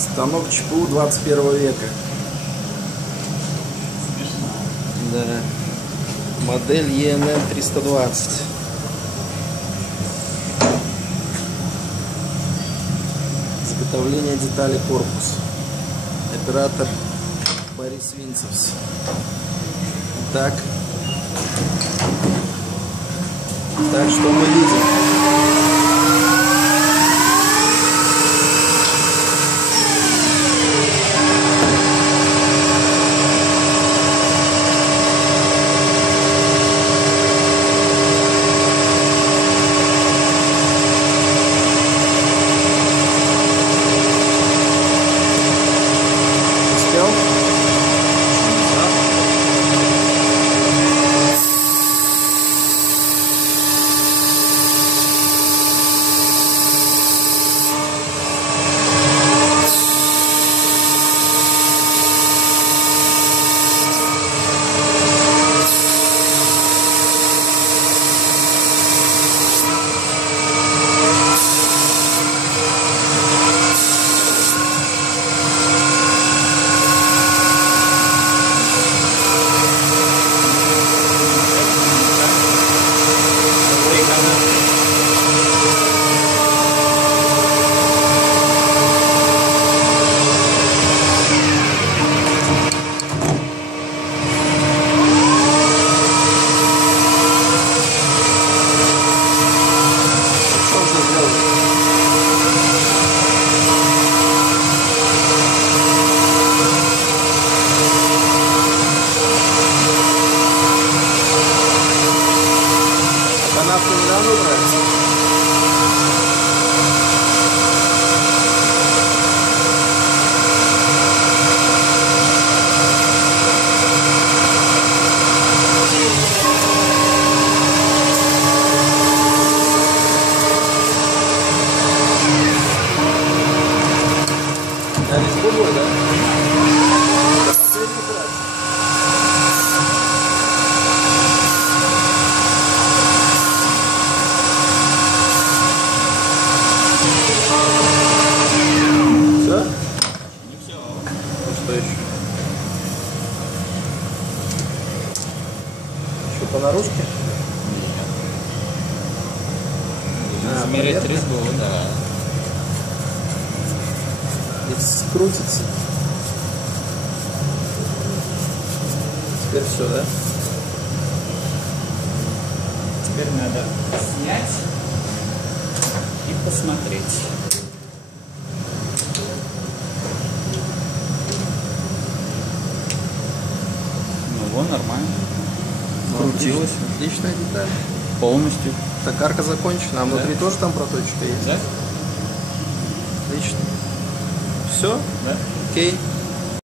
Станок ЧПУ 21 века. Смешно. Да. Модель ENN 320. Изготовление деталей корпус. Оператор Борис Винцевс. Так, что мы видим? Канавку не надо убрать? Да, без губой, да? Что еще? Еще по наружке? Нет. Измерить резьбу, да. И скрутится. Теперь все, да? Теперь надо снять и посмотреть. Ну вон, нормально. Крутилась. Отличная деталь. Полностью. Токарка закончена, а внутри тоже там проточка есть? Да? Отлично. Все? Да. Окей.